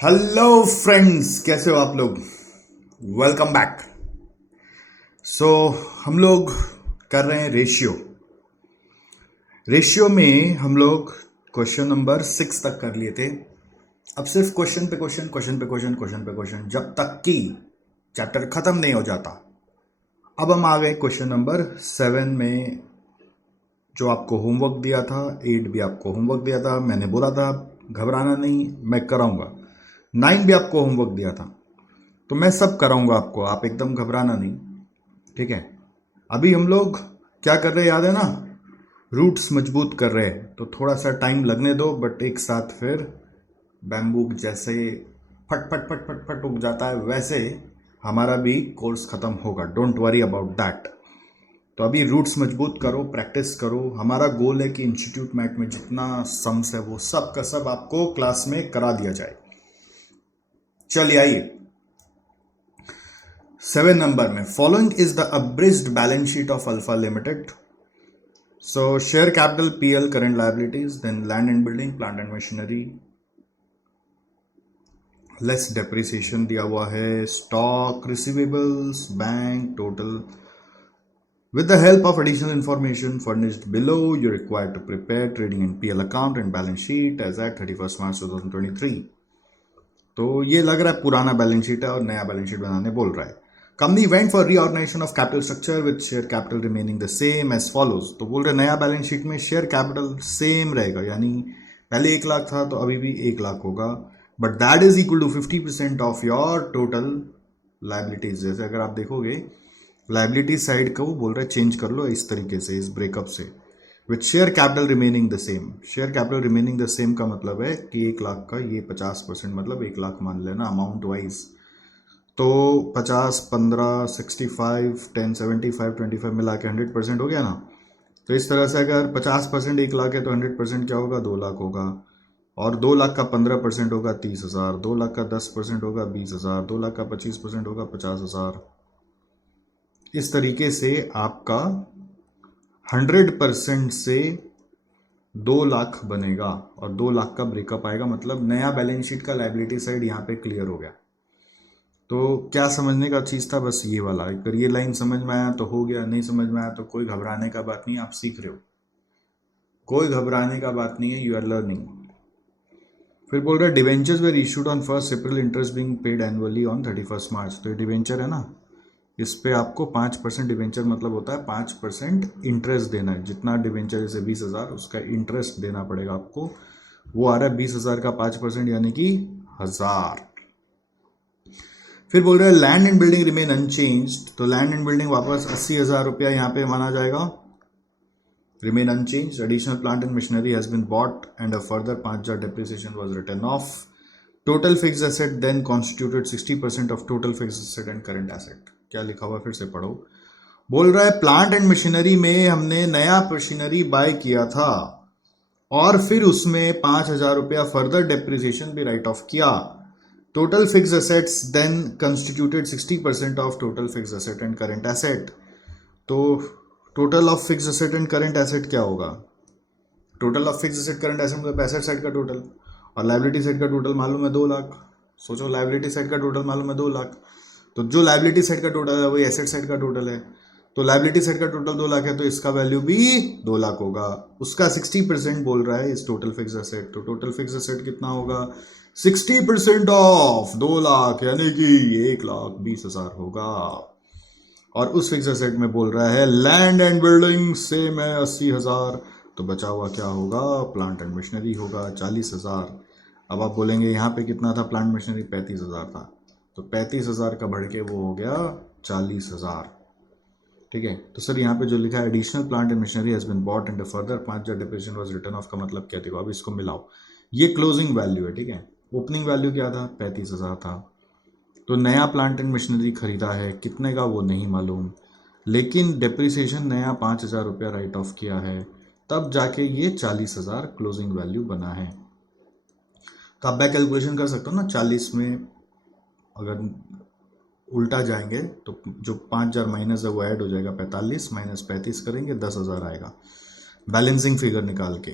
Hello friends, कैसे हो आप लोग। Welcome back. सो हम लोग कर रहे हैं रेशियो। रेशियो में हम लोग क्वेश्चन नंबर 6 तक कर लिए थे। अब सिर्फ क्वेश्चन पे क्वेश्चन, क्वेश्चन पे क्वेश्चन, क्वेश्चन पे क्वेश्चन, जब तक कि चैप्टर खत्म नहीं हो जाता। अब हम आ गए क्वेश्चन नंबर 7 में। जो आपको होमवर्क दिया था, 8 भी आपको होमवर्क दिया था, मैंने बोला था घबराना नहीं, मैं कराऊंगा। 9 भी आपको होमवर्क दिया था, तो मैं सब कराऊंगा आपको, आप एकदम घबराना नहीं। ठीक है। अभी हम लोग क्या कर रहे हैं याद है ना, रूट्स मजबूत कर रहे हैं, तो थोड़ा सा टाइम लगने दो, बट एक साथ फिर बैम्बू जैसे फट फट फट फट फट उग जाता है, वैसे हमारा भी कोर्स खत्म होगा। Don't worry about that. तो अभी रूट्स मजबूत करो, प्रैक्टिस करो। हमारा गोल है कि इंस्टीट्यूट मैट में जितना सम्स है वो सब का सब आपको क्लास में करा दिया जाए। चलिए आइए 7 नंबर में, following is the abridged balance sheet of Alpha limited. So share capital PL current liabilities, then land and building, plant and machinery, less depreciation दिया हुआ है, stock, receivables, bank total. With the help of additional information furnished below, you're required to prepare trading and PL account and balance sheet as at 31st March 2023. तो ये लग रहा है पुराना balance sheet है और नया बैलेंस शीट बनाने बोल रहा है। Company went for reorganisation of capital structure with share capital remaining the same as follows. तो बोल रहे नया बैलेंस शीट में शेयर कैपिटल सेम रहेगा, यानी पहले 1 लाख था तो अभी भी 1 लाख होगा, but that is equal to 50% of your total liabilities. जैसे अगर आप देखोगे लाइबिलिटी साइड को बोल रहे चेंज कर लो इस तरीके से, इस ब्रेकअप से, with share capital remaining the same. Share capital remaining the same का मतलब है कि 1 लाख का ये 50%, मतलब 1 लाख मान लेना अमाउंट वाइज। तो 50, 15, 65, 10, 75, 25 मिला के 100% हो गया ना। तो इस तरह से अगर 50% 1 लाख है तो 100% क्या होगा, 2 लाख होगा। और 2 लाख का 15% होगा 30,000, 2 लाख का 10% होगा 20,000, 2 लाख का 25% होगा 50,000। इस तरीके से आपका 100% से 2 लाख बनेगा और 2 लाख का ब्रेकअप आएगा। मतलब नया बैलेंस शीट का लाइबिलिटी साइड यहाँ पे क्लियर हो गया। तो क्या समझने का चीज़ था, बस ये वाला। अगर ये लाइन समझ में आया तो हो गया, नहीं समझ में आया तो कोई घबराने का बात नहीं, आप सीख रहे हो, कोई घबराने का बात नहीं है, यू आर लर्निंग। फिर बोल रहा है debentures were issued on 1 April, interest being paid annually on 31 March. तो ये डिवेंचर है ना, इस पे आपको 5% डिवेंचर मतलब होता है 5% इंटरेस्ट देना है। जितना डिवेंचर जैसे 20,000, उसका इंटरेस्ट देना पड़ेगा आपको। वो आ रहा है 20,000 का 5%, यानी कि 1,000। फिर बोल रहे हैं land and building remain unchanged. तो लैंड एंड बिल्डिंग वापस 80,000 रुपया यहाँ पे माना जाएगा, remain unchanged. Additional plant and machinery has been bought and a further 5,000 depreciation was written off. Total fixed asset then constituted 60% of total fixed asset and current asset. क्या लिखा हुआ फिर से पढ़ो। बोल रहा है प्लांट एंड मशीनरी में हमने नया मशीनरी बाय किया था और फिर उसमें 5,000 रुपया फर्दर डेप्रिसिएशन भी राइट ऑफ किया। Total fixed assets then constituted 60% of total fixed asset and current asset. तो total of fixed asset and current asset क्या होगा, total of fixed asset current asset मतलब एसेट साइड का total, और liability side का total मालूम है 2 लाख। सोचो लाइबिलिटी साइड का टोटल मालूम है 2 लाख, तो जो लाइबिलिटी साइड का टोटल है वही एसेट साइड का टोटल है। तो लाइबिलिटी साइड का टोटल 2 लाख है, तो इसका वैल्यू भी 2 लाख होगा। उसका 60% बोल रहा है इस टोटल फिक्स एसेट। तो टोटल फिक्स एसेट कितना होगा, 60% ऑफ 2 लाख, यानी कि 1,20,000 होगा। और उस फिक्स एसेट में बोल रहा है लैंड एंड बिल्डिंग सेम है 80,000, तो बचा हुआ क्या होगा, प्लांट एंड मशीनरी होगा 40,000। अब आप बोलेंगे यहाँ पे कितना था, प्लांट मशीनरी 35,000 था, तो 35,000 का बढ़ के वो हो गया 40,000। ठीक है। तो सर यहाँ पे जो लिखा है additional plant and machinery has been bought and further 5,000 depreciation was return off, का मतलब क्या? देखो अब इसको मिलाओ, ये क्लोजिंग वैल्यू है, ठीक है। ओपनिंग वैल्यू क्या था, 35,000 था। तो नया प्लांट एंड मशीनरी खरीदा है, कितने का वो नहीं मालूम, लेकिन डेप्रिसिएशन नया 5,000 रुपया राइट ऑफ किया है, तब जाके ये 40,000 क्लोजिंग वैल्यू बना है। तो आप बैक कैलकुलेशन कर सकते हो ना, 40 में अगर उल्टा जाएंगे तो जो 5,000 माइनस है वो ऐड हो जाएगा, 45 माइनस 35 करेंगे 10,000 आएगा बैलेंसिंग फिगर निकाल के।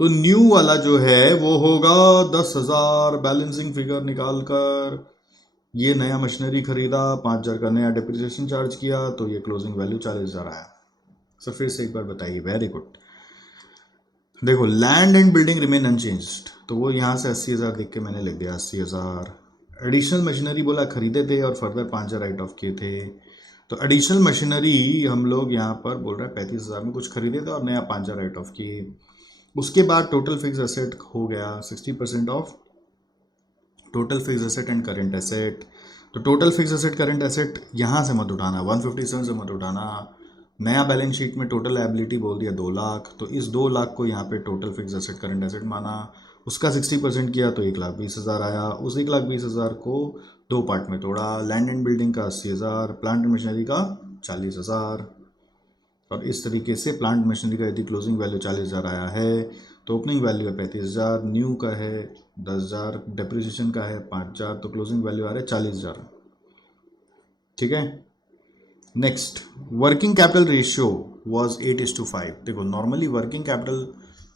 तो न्यू वाला जो है वो होगा 10,000, बैलेंसिंग फिगर निकाल कर ये नया मशीनरी खरीदा, 5,000 का नया डिप्रिसिएशन चार्ज किया, तो ये क्लोजिंग वैल्यू 40,000 आया। सर फिर से एक बार बताइए, वेरी गुड। देखो land and building remain unchanged, तो वो यहाँ से 80,000 देख के मैंने लिख दिया 80,000। एडिशनल मशीनरी बोला खरीदे थे और फर्दर 5,000 राइट ऑफ किए थे, तो एडिशनल मशीनरी हम लोग यहाँ पर बोल रहे हैं 35,000 में कुछ खरीदे थे और नया 5,000 राइट ऑफ किए। उसके बाद टोटल फिक्स एसेट हो गया 60% of total fix asset and current asset. तो total fix asset current asset यहाँ से मत उठाना, 157 से मत उठाना। नया बैलेंस शीट में टोटल लायबिलिटी बोल दिया 2 लाख, तो इस 2 लाख को यहाँ पे total fix asset current asset माना, उसका 60% किया तो 1,20,000 आया। उस 1,20,000 को 2 पार्ट में तोड़ा, लैंड एंड बिल्डिंग का 80,000, प्लांट एंड मशीनरी का 40,000। और इस तरीके से प्लांट मशीनरी का यदि क्लोजिंग वैल्यू 40,000 आया है तो ओपनिंग वैल्यू है 35,000, न्यू का है 10,000, डेप्रिसिएशन का है 5,000, तो क्लोजिंग वैल्यू आ रहा है 40,000। ठीक है। Next, working capital ratio was 8:5। देखो नॉर्मली वर्किंग कैपिटल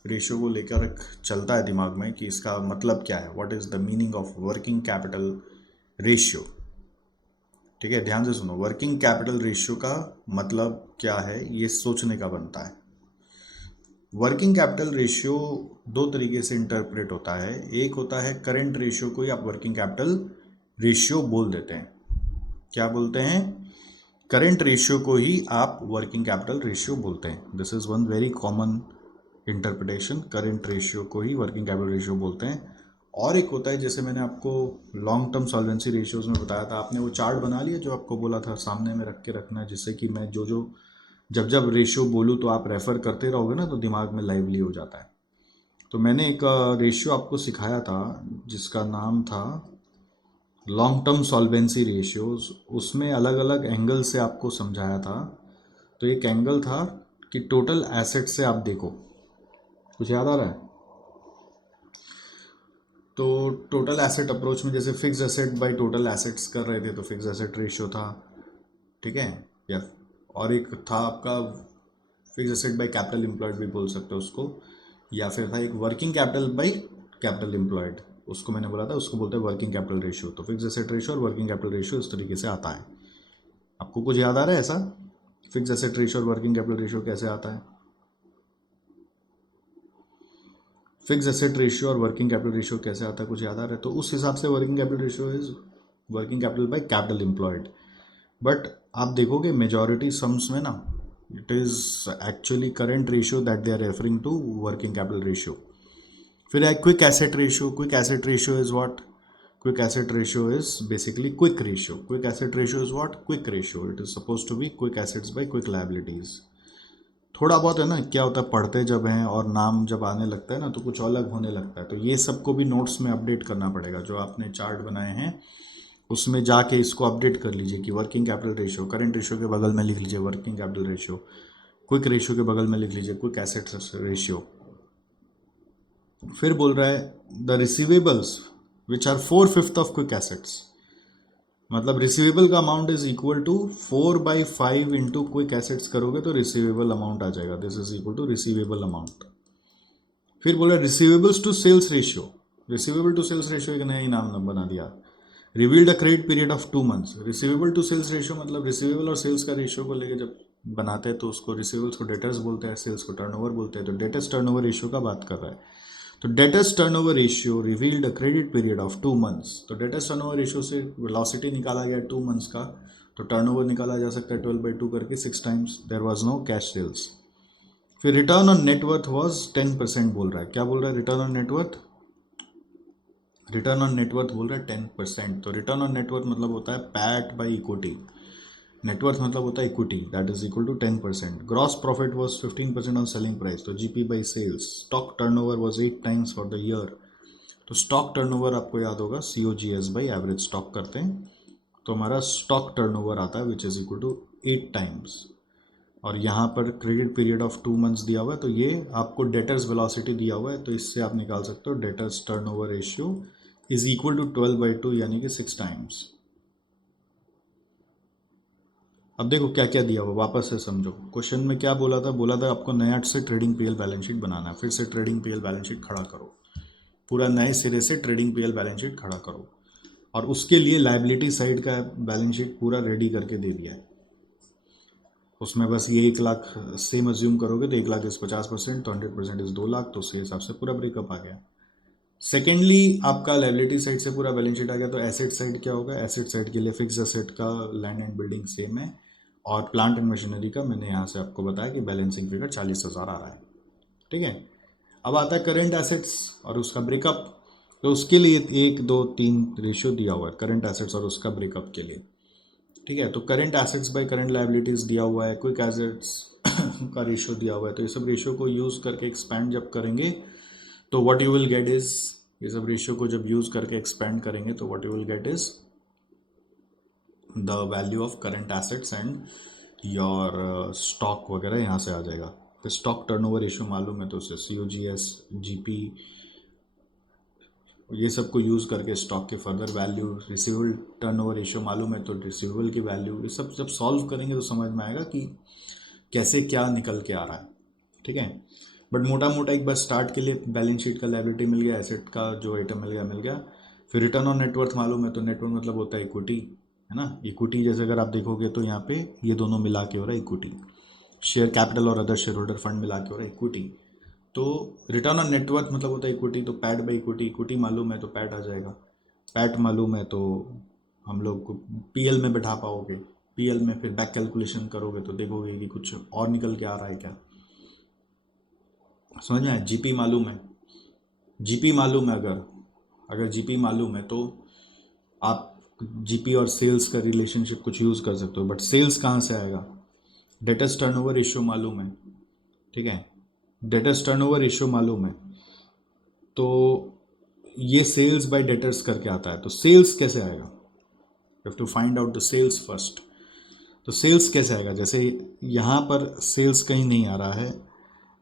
रेशियो को लेकर एक चलता है दिमाग में कि इसका मतलब क्या है, what is the meaning of working capital ratio. ठीक है, ध्यान से सुनो, वर्किंग कैपिटल रेशियो का मतलब क्या है ये सोचने का बनता है। वर्किंग कैपिटल रेशियो 2 तरीके से इंटरप्रेट होता है। एक होता है करेंट रेशियो को ही आप वर्किंग कैपिटल रेशियो बोल देते हैं। क्या बोलते हैं? करेंट रेशियो को ही आप वर्किंग कैपिटल रेशियो बोलते हैं। This is one very common interpretation, current ratio को ही वर्किंग कैपिटल रेशियो बोलते हैं। और एक होता है, जैसे मैंने आपको लॉन्ग टर्म सॉल्वेंसी रेशियोज में बताया था, आपने वो चार्ट बना लिया जो आपको बोला था सामने में रख के रखना है, जिससे कि मैं जब रेशियो बोलूँ तो आप रेफर करते रहोगे ना, तो दिमाग में लाइवली हो जाता है। तो मैंने एक रेशियो आपको सिखाया था जिसका नाम था लॉन्ग टर्म सॉल्वेंसी रेशियोज। उसमें अलग अलग एंगल से आपको समझाया था। तो एक एंगल था कि टोटल एसेट से आप देखो, कुछ याद आ रहा है? तो टोटल एसेट अप्रोच में जैसे fix asset by total assets कर रहे थे, तो फिक्स एसेट रेशियो था। ठीक है, या और एक था आपका fix asset by capital employed भी बोल सकते हो उसको, या फिर था एक working capital by capital employed, उसको मैंने बोला था, उसको बोलते हैं वर्किंग कैपिटल रेशियो। तो फिक्स एसेट रेशियो और वर्किंग कैपिटल रेशियो इस तरीके से आता है। आपको कुछ याद आ रहा है ऐसा? फिक्स एसेट रेशियो और वर्किंग कैपिटल रेशियो कैसे आता है? फिक्स एसेट रेशियो और वर्किंग कैपिटल रेशियो कैसे आता है, कुछ याद आ रहा है? तो उस हिसाब से working capital ratio is working capital by capital employed. But आप देखोगे मेजॉरिटी सम्स में ना, it is actually current ratio that they are referring to working capital ratio. फिर है quick asset ratio. Quick asset ratio is what? Quick asset ratio is basically quick ratio. Quick asset ratio is what? Quick ratio. It is suppose to be quick assets by quick liabilities. थोड़ा बहुत है ना, क्या होता है पढ़ते जब हैं और नाम जब आने लगता है ना तो कुछ अलग होने लगता है, तो ये सबको भी नोट्स में अपडेट करना पड़ेगा। जो आपने चार्ट बनाए हैं उसमें जाके इसको अपडेट कर लीजिए कि working capital ratio, current ratio के बगल में लिख लीजिए working capital ratio, quick ratio के बगल में लिख लीजिए क्विक एसेट्स रेशियो। फिर बोल रहा है the receivables which are 4/5 of quick assets, मतलब रिसीवेबल का amount is equal to 4/5 into quick assets करोगे तो रिसीवेबल अमाउंट आ जाएगा। This is equal to receivable amount. फिर बोला receivables to sales ratio. Receivable to sales ratio एक नया ही नाम बना दिया। Revealed a credit period of 2 months. Receivable to sales ratio मतलब रिसीवेबल और सेल्स का रेशियो को लेके जब बनाते हैं तो उसको रिसीवेबल्स को डेटर्स बोलते हैं, सेल्स को टर्नओवर बोलते हैं। तो डेटर्स टर्नओवर रेशियो का बात कर रहा है। तो debtors turnover ratio revealed a credit period of 2 months. तो डेटर्स टर्नओवर रेशियो से वेलोसिटी निकाला गया 2 मंथ्स का, तो टर्नओवर निकाला जा सकता है 12/2 करके 6 times. There was no cash sales. फिर रिटर्न ऑन नेटवर्थ वाज 10% बोल रहा है। क्या बोल रहा है? Return on net worth, return on net worth बोल रहा है 10%। तो रिटर्न ऑन नेटवर्थ मतलब होता है पैट बाई इक्विटी, नेटवर्थ मतलब होता है equity, that is equal to 10%। Gross profit was 15% on selling price, तो GP by sales. Stock turnover was 8 times for the year. तो स्टॉक टर्नओवर आपको याद होगा COGS बाई एवरेज स्टॉक करते हैं, तो हमारा स्टॉक टर्नओवर आता है which is equal to 8 times. और यहाँ पर क्रेडिट पीरियड ऑफ 2 मंथ्स दिया हुआ है, तो ये आपको डेटर्स वेलोसिटी दिया हुआ है, तो इससे आप निकाल सकते हो debtors turnover ratio is equal to 12/2 यानी कि 6 टाइम्स। अब देखो क्या क्या दिया हुआ, वापस से समझो। क्वेश्चन में क्या बोला था आपको नया से ट्रेडिंग पीएल बैलेंस शीट बनाना है। फिर से ट्रेडिंग पीएल बैलेंस शीट खड़ा करो, पूरा नए सिरे से ट्रेडिंग पीएल बैलेंस शीट खड़ा करो, और उसके लिए लाइबिलिटी साइड का बैलेंस शीट पूरा रेडी करके दे दिया है। उसमें बस ये 1 लाख सेम अज्यूम करोगे तो 1 लाख इज 50%, तो 100% इज 2 लाख, तो उसके हिसाब से पूरा ब्रेकअप आ गया। सेकेंडली आपका लाइबिलिटी साइड से पूरा बैलेंस शीट आ गया, तो एसेट साइड क्या होगा? एसेट साइड के लिए फिक्स एसेट का लैंड एंड बिल्डिंग सेम है, और प्लांट एंड मशीनरी का मैंने यहाँ से आपको बताया कि बैलेंसिंग फिगर 40,000 आ रहा है। ठीक है, अब आता है करेंट एसेट्स और उसका ब्रेकअप। तो उसके लिए 1, 2, 3 रेशियो दिया हुआ है करेंट एसेट्स और उसका ब्रेकअप के लिए। ठीक है, तो current assets bye current liabilities दिया हुआ है, क्विक एसेट्स का रेशियो दिया हुआ है। तो ये सब रेशियो को यूज़ करके एक्सपैंड जब करेंगे तो what you will get is, ये सब रेशियो को जब यूज़ करके एक्सपैंड करेंगे तो what you will get is the value of current assets and your stock वगैरह यहाँ से आ जाएगा। तो स्टॉक टर्नओवर रेशियो मालूम है तो उससे COGS, GP, ये सब को यूज़ करके स्टॉक के further value, receivable turnover ratio मालूम है तो रिसीवेबल की वैल्यू, ये सब जब सॉल्व करेंगे तो समझ में आएगा कि कैसे क्या निकल के आ रहा है। ठीक है, बट मोटा मोटा एक बार स्टार्ट के लिए बैलेंस शीट का लायबिलिटी मिल गया, एसेट का जो आइटम मिल गया। फिर रिटर्न ऑन नेटवर्थ मालूम है तो नेटवर्थ मतलब होता है इक्विटी, है ना। इक्विटी जैसे अगर आप देखोगे तो यहाँ पे ये दोनों मिला के हो रहा है इक्विटी, शेयर कैपिटल और अदर शेयर होल्डर फंड मिला के हो रहा है इक्विटी। तो रिटर्न ऑन नेटवर्थ मतलब होता है इक्विटी, तो पैट बाई इक्विटी, इक्विटी मालूम है तो पैट आ जाएगा, पैट मालूम है तो हम लोग को PL में बैठा पाओगे। PL में फिर बैक कैलकुलेशन करोगे तो देखोगे कि कुछ और निकल के आ रहा है क्या, समझ में आया। GP मालूम है, GP मालूम है, अगर GP मालूम है तो आप GP और सेल्स का रिलेशनशिप कुछ यूज़ कर सकते हो, बट सेल्स कहाँ से आएगा? डेटर्स टर्नओवर रेशियो मालूम है, ठीक है, डेटर्स टर्नओवर रेशियो मालूम है तो ये सेल्स बाय डेटर्स करके आता है। तो सेल्स कैसे आएगा? You have to find out the sales first. तो सेल्स कैसे आएगा? जैसे यहाँ पर सेल्स कहीं नहीं आ रहा है,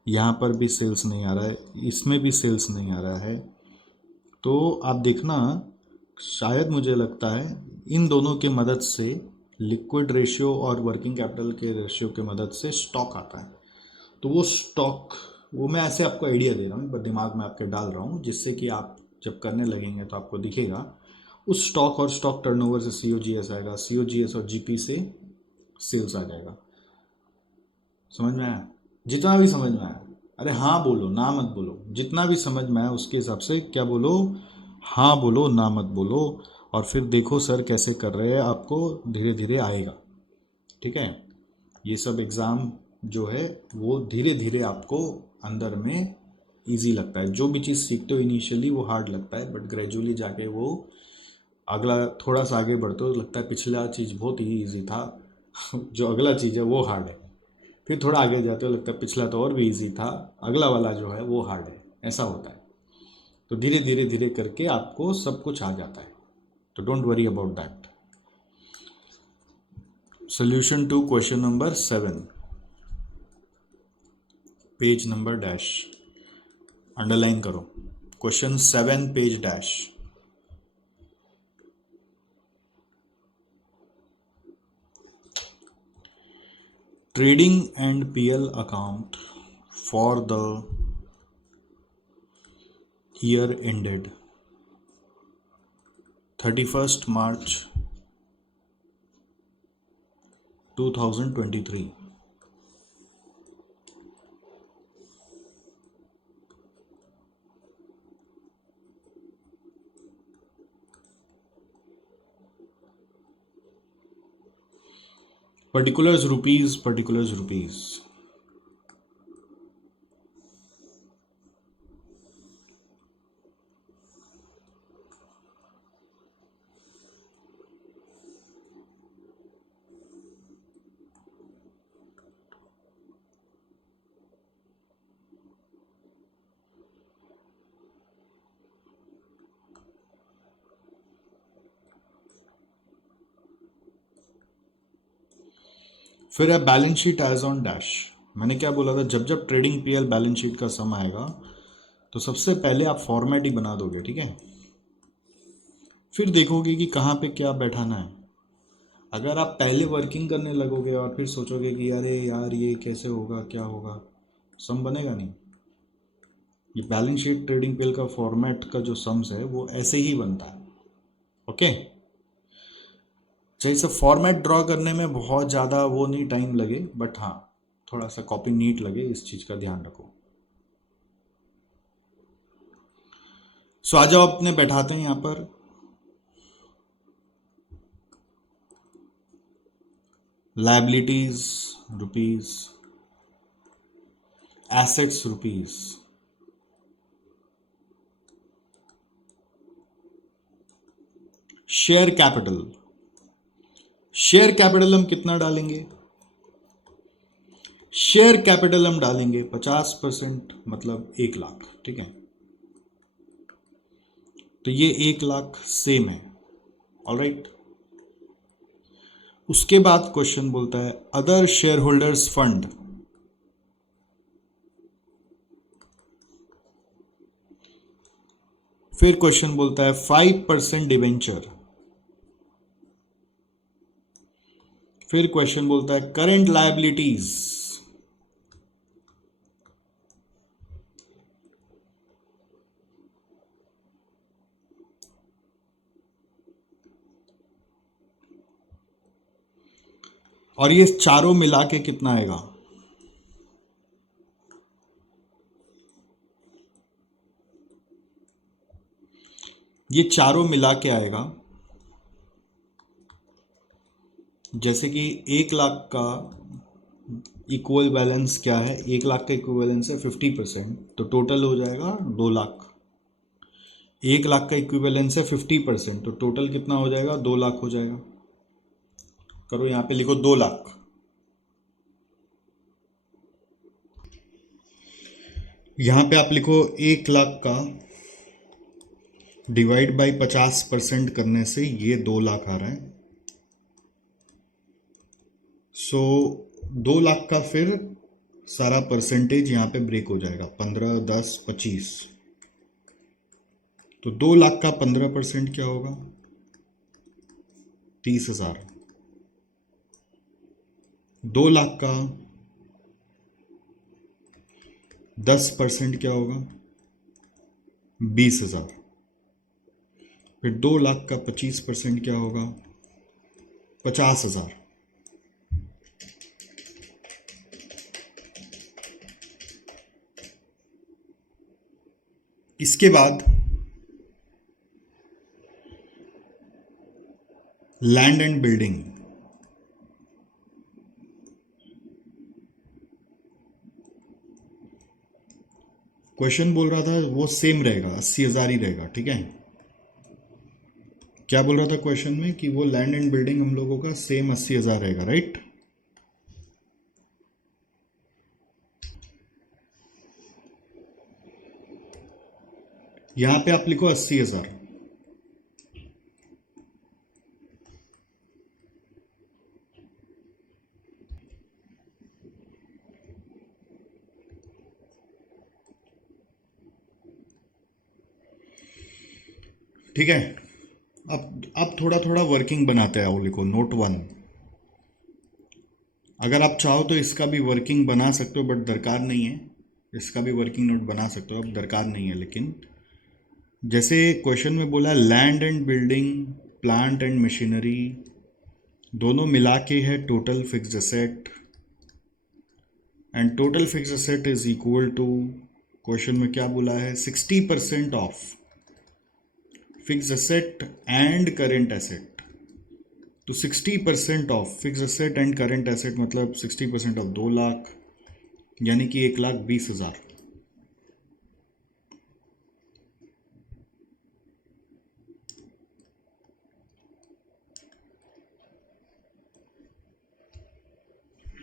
यहाँ पर भी सेल्स नहीं आ रहा है, इसमें भी सेल्स नहीं आ रहा है, तो आप देखना शायद मुझे लगता है इन दोनों के मदद से, लिक्विड रेशियो और वर्किंग कैपिटल के रेशियो के मदद से स्टॉक आता है। तो वो स्टॉक, वो मैं ऐसे आपको आइडिया दे रहा हूँ, पर दिमाग में आपके डाल रहा हूँ, जिससे कि आप जब करने लगेंगे तो आपको दिखेगा उस स्टॉक और स्टॉक टर्नओवर से COGS आएगा, COGS और GP से सेल्स आ जाएगा। समझ में आया? जितना भी समझ में आया, अरे हाँ बोलो, ना मत बोलो, जितना भी समझ में आया उसके हिसाब से क्या बोलो, हाँ बोलो, ना मत बोलो, और फिर देखो सर कैसे कर रहे हैं, आपको धीरे धीरे आएगा। ठीक है, ये सब एग्ज़ाम जो है वो धीरे धीरे आपको अंदर में इजी लगता है। जो भी चीज़ सीखते हो इनिशियली वो हार्ड लगता है, बट ग्रेजुअली जाके वो अगला थोड़ा सा आगे बढ़ते हो तो लगता है पिछला चीज़ बहुत ही ईजी था जो अगला चीज़ है वो हार्ड है। फिर थोड़ा आगे जाते हो लगता है पिछला तो और भी इजी था, अगला वाला जो है वो हार्ड है। ऐसा होता है। तो धीरे धीरे धीरे करके आपको सब कुछ आ जाता है, तो don't worry about that. Solution to question number 7, page number dash underline करो, question 7 page dash. Trading and PL account for the year ended 31st March 2023. Particulars rupees, particulars rupees. फिर है balance sheet as on dash. मैंने क्या बोला था, जब जब trading PL balance sheet का सम आएगा तो सबसे पहले आप फॉर्मेट ही बना दोगे, ठीक है। फिर देखोगे कि कहाँ पे क्या बैठाना है। अगर आप पहले वर्किंग करने लगोगे और फिर सोचोगे कि अरे यार ये कैसे होगा क्या होगा, सम बनेगा नहीं। ये बैलेंस शीट ट्रेडिंग पेल का फॉर्मेट का जो सम्स है वो ऐसे ही बनता है। ओके, जैसे फॉर्मेट ड्रॉ करने में बहुत ज़्यादा वो नहीं टाइम लगे, बट हाँ थोड़ा सा कॉपी नीट लगे, इस चीज़ का ध्यान रखो। सो आ जाओ अपने बैठाते हैं यहाँ पर। Liabilities rupees, assets rupees, share capital. Share capital हम कितना डालेंगे? शेयर कैपिटल हम डालेंगे 50%, मतलब 1 लाख। ठीक है, तो ये 1 लाख सेम है। ऑलराइट, उसके बाद क्वेश्चन बोलता है अदर शेयर होल्डर्स फंड। फिर क्वेश्चन बोलता है 5% डिवेंचर। फिर क्वेश्चन बोलता है करंट लायबिलिटीज। और ये चारों मिला के कितना आएगा? ये चारों मिला के आएगा, जैसे कि 1 लाख का इक्वल बैलेंस क्या है? 1 लाख का इक्विवेलेंस है 50%, तो टोटल हो जाएगा 2 लाख। 1 लाख का इक्विवेलेंस है 50%, तो टोटल कितना हो जाएगा? 2 लाख हो जाएगा। करो यहाँ पे लिखो 2 लाख। यहाँ पे आप लिखो 1 लाख का डिवाइड बाई 50% करने से ये 2 लाख आ रहा है। सो 2 लाख का फिर सारा परसेंटेज यहाँ पे ब्रेक हो जाएगा, 15, 10, 25। तो 2 लाख का 15% क्या होगा? 30,000। 2 लाख का 10% क्या होगा? 20,000। फिर 2 लाख का 25% क्या होगा? 50,000। इसके बाद लैंड एंड बिल्डिंग। क्वेश्चन बोल रहा था वो सेम रहेगा, 80,000 ही रहेगा। ठीक है, क्या बोल रहा था क्वेश्चन में कि वो लैंड एंड बिल्डिंग हम लोगों का सेम 80,000 रहेगा, राइट? यहां पे आप लिखो 80,000। ठीक है, अब थोड़ा थोड़ा वर्किंग बनाते हैं। वो लिखो नोट 1। अगर आप चाहो तो इसका भी वर्किंग बना सकते हो, बट दरकार नहीं है। इसका भी वर्किंग नोट बना सकते हो, अब दरकार नहीं है। लेकिन जैसे क्वेश्चन में बोला land and building, plant and machinery, दोनों मिला के है total fixed asset, and total fixed asset is equal to, question में क्या बोला है? 60% of fixed asset and current asset. तो 60% of fixed asset and current asset मतलब 60% ऑफ 2 लाख, यानी कि 1,20,000।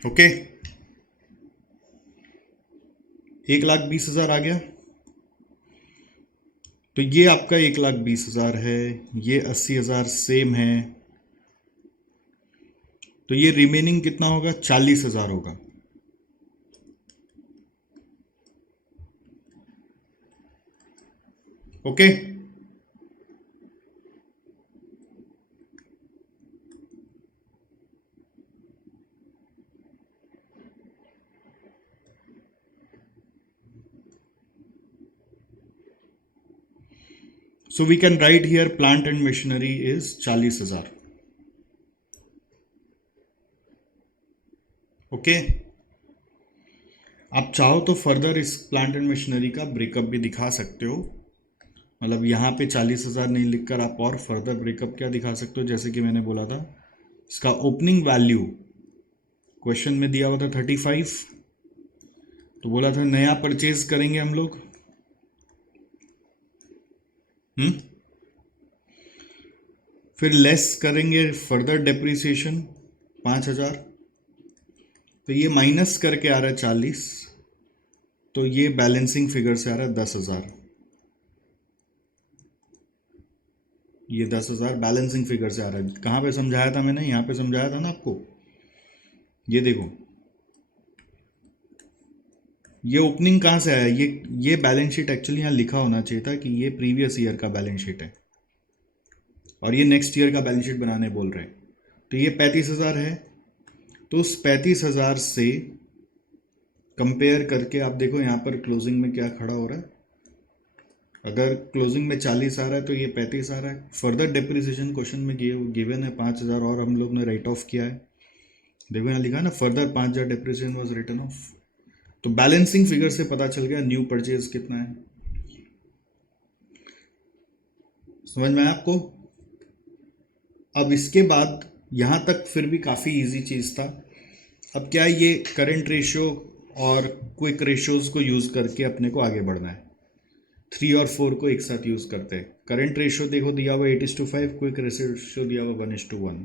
ओके, 1,20,000 आ गया। तो ये आपका 1,20,000 है, ये 80,000 सेम है। तो ये रिमेनिंग कितना होगा? 40,000 होगा। Okay, So we can write here plant and machinery is 40,000. Okay, आप चाहो तो फर्दर इस प्लांट एंड मशीनरी का ब्रेकअप भी दिखा सकते हो। मतलब यहाँ पे 40,000 नहीं लिखकर आप और फर्दर ब्रेकअप क्या दिखा सकते हो, जैसे कि मैंने बोला था इसका ओपनिंग वैल्यू क्वेश्चन में दिया हुआ था 35, तो बोला था नया परचेज करेंगे हम लोग, फिर लेस करेंगे फर्दर डेप्रिसिएशन 5,000, तो ये माइनस करके आ रहा है 40, तो ये बैलेंसिंग फिगर से आ रहा है 10,000। ये 10,000 बैलेंसिंग फिगर से आ रहा है। कहाँ पे समझाया था मैंने, यहाँ पे समझाया था ना आपको। ये देखो, ये ओपनिंग कहाँ से आया, ये बैलेंस शीट एक्चुअली यहाँ लिखा होना चाहिए था कि ये प्रीवियस ईयर का बैलेंस शीट है और ये नेक्स्ट ईयर का बैलेंस शीट बनाने बोल रहे हैं। तो ये 35,000 है, तो उस 35,000 से कंपेयर करके आप देखो यहाँ पर क्लोजिंग में क्या खड़ा हो रहा है। अगर क्लोजिंग में 40 आ रहा है तो ये 35 आ रहा है। फर्दर डेप्रिसिएशन क्वेश्चन में गिवन है 5,000 और हम लोग ने राइट ऑफ किया है। देखो यहाँ लिखा है ना, further 5,000 depreciation was written off. तो बैलेंसिंग फिगर से पता चल गया न्यू परचेज कितना है। समझ में आया आपको। अब इसके बाद यहाँ तक फिर भी काफ़ी इजी चीज़ था। अब क्या है, ये करंट रेशियो और क्विक रेशियोज को यूज़ करके अपने को आगे बढ़ना है। 3 और 4 को एक साथ यूज़ करते हैं। करंट रेशियो देखो दिया हुआ 8:5, क्विक रेशियो दिया हुआ 1:1।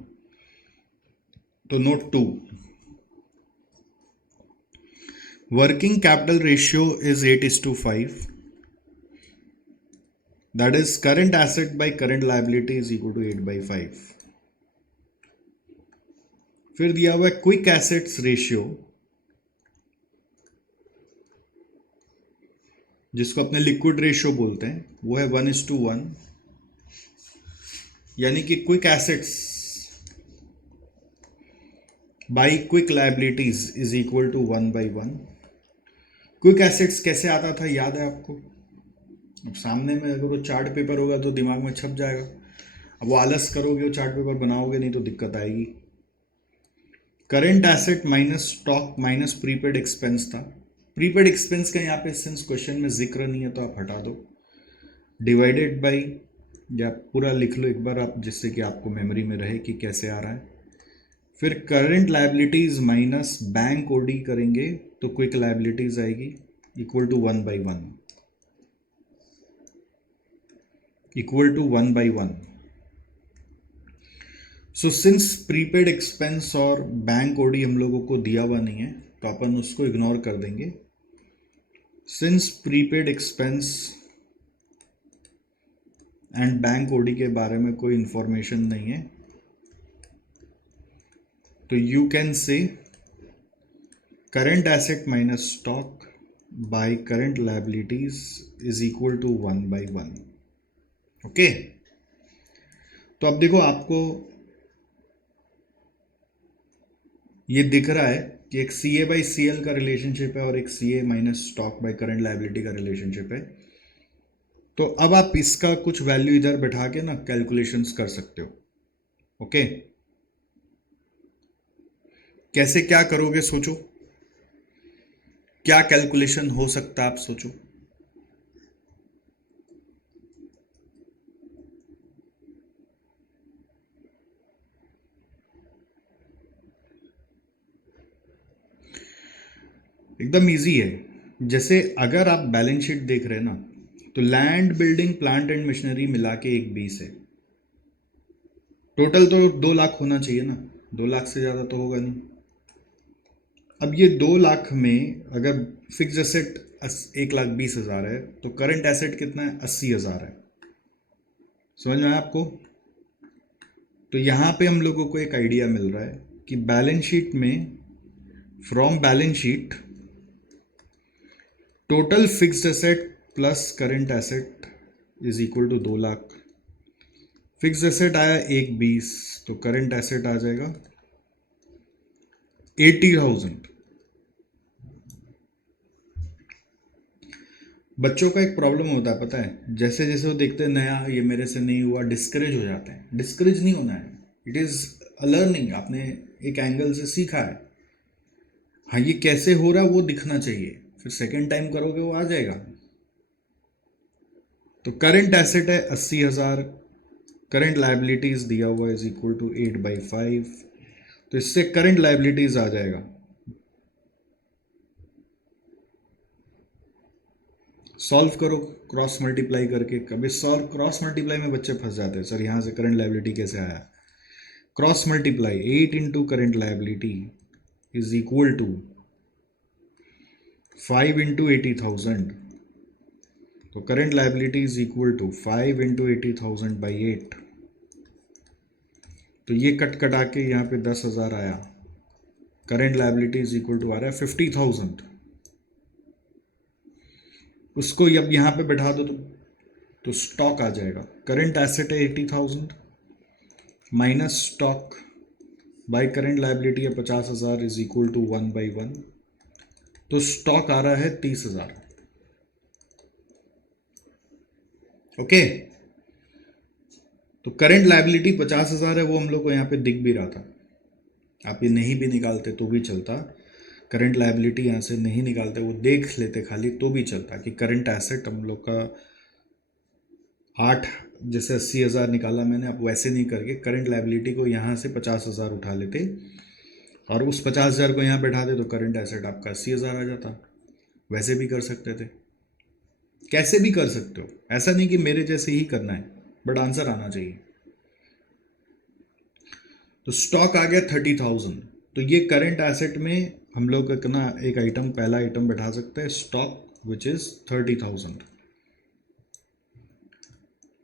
तो note 2, working capital ratio is 8:5, that is current asset by current liability is equal to 8/5। फिर दिया हुआ है क्विक एसेट्स रेशियो, जिसको अपने लिक्विड रेशियो बोलते हैं, वो है 1:1, यानी कि quick assets by quick liabilities is equal to 1/1। Quick assets कैसे आता था, याद है आपको। अब सामने में अगर वो चार्ट पेपर होगा तो दिमाग में छप जाएगा। अब वो आलस करोगे, वो चार्ट पेपर बनाओगे नहीं तो दिक्कत आएगी। Current asset minus stock minus prepaid expense था। प्रीपेड एक्सपेंस का यहाँ पे सिंस क्वेश्चन में जिक्र नहीं है तो आप हटा दो, डिवाइडेड बाई, या पूरा लिख लो एक बार आप, जिससे कि आपको मेमोरी में रहे कि कैसे आ रहा है। फिर current liabilities minus bank OD करेंगे तो क्विक लायबिलिटीज आएगी, equal to 1/1, equal to 1/1। So since prepaid expense और बैंक ओडी हम लोगों को दिया हुआ नहीं है तो अपन उसको इग्नोर कर देंगे। Since prepaid expense and bank OD के बारे में कोई इंफॉर्मेशन नहीं है, तो you can say current asset minus stock by current liabilities is equal to 1/1। Okay, तो अब देखो आपको ये दिख रहा है कि एक CA बाई CL का रिलेशनशिप है और एक CA minus stock by current liability का रिलेशनशिप है। तो अब आप इसका कुछ वैल्यू इधर बैठा के ना कैलकुलेशंस कर सकते हो। ओके, कैसे क्या करोगे सोचो, क्या कैलकुलेशन हो सकता है आप सोचो। एकदम इजी है। जैसे अगर आप बैलेंस शीट देख रहे हैं ना, तो land building plant and machinery मिला के एक 20 है। टोटल तो 2 लाख होना चाहिए ना, 2 लाख से ज़्यादा तो होगा नहीं। अब ये 2 लाख में अगर फिक्स एसेट 1,20,000 है तो करंट एसेट कितना है, 80,000 है। समझ में आया आपको। तो यहाँ पे हम लोगों को एक आइडिया मिल रहा है कि बैलेंस शीट में, from balance sheet total fixed asset plus current asset is equal to 2 lakh. Fixed asset आया 1,20, तो करंट एसेट आ जाएगा 80,000। बच्चों का एक प्रॉब्लम होता है पता है, जैसे जैसे वो देखते हैं नया ये मेरे से नहीं हुआ, डिस्करेज हो जाते हैं। डिस्करेज नहीं होना है, इट इज़ अ लर्निंग। आपने एक एंगल से सीखा है, हाँ ये कैसे हो रहा है वो दिखना चाहिए, फिर सेकेंड टाइम करोगे वो आ जाएगा। तो करंट एसेट है 80,000, करंट लाइबिलिटीज दिया हुआ इज इक्वल टू 8/5, तो इससे करंट लाइबिलिटीज आ जाएगा। सॉल्व करो क्रॉस मल्टीप्लाई करके। कभी सॉल्व क्रॉस मल्टीप्लाई में बच्चे फंस जाते हैं, सर यहाँ से करंट लाइबिलिटी कैसे आया। Cross multiply 8 into current liability is equal to 5 into 80,000। तो current liability is equal to 5 into 80,000 by 8। तो ये कट कटा के यहाँ पे 10,000 आया। Current liability is equal to आ रहा है 50,000। उसको अब यहाँ पे बैठा दो तो स्टॉक आ जाएगा। करंट एसेट है 80,000 minus stock by current liability है 50,000 इज इक्वल टू 1/1। तो स्टॉक आ रहा है 30,000। ओके, तो करंट लाइबिलिटी 50,000 है, वो हम लोग को यहाँ पे दिख भी रहा था। आप ये नहीं भी निकालते तो भी चलता, करंट लाइबिलिटी यहाँ से नहीं निकालते, वो देख लेते खाली तो भी चलता कि करंट एसेट हम लोग का 8, जैसे 80,000 निकाला मैंने, अब वैसे नहीं करके करंट लाइबिलिटी को यहाँ से 50,000 उठा लेते और उस 50,000 को यहाँ बैठा दे तो करंट एसेट आपका 80,000 आ जाता। वैसे भी कर सकते थे, कैसे भी कर सकते हो, ऐसा नहीं कि मेरे जैसे ही करना है, बट आंसर आना चाहिए। तो स्टॉक आ गया 30,000। तो ये करंट एसेट में हम लोग ना एक आइटम, पहला आइटम बैठा सकते हैं स्टॉक विच इज 30,000।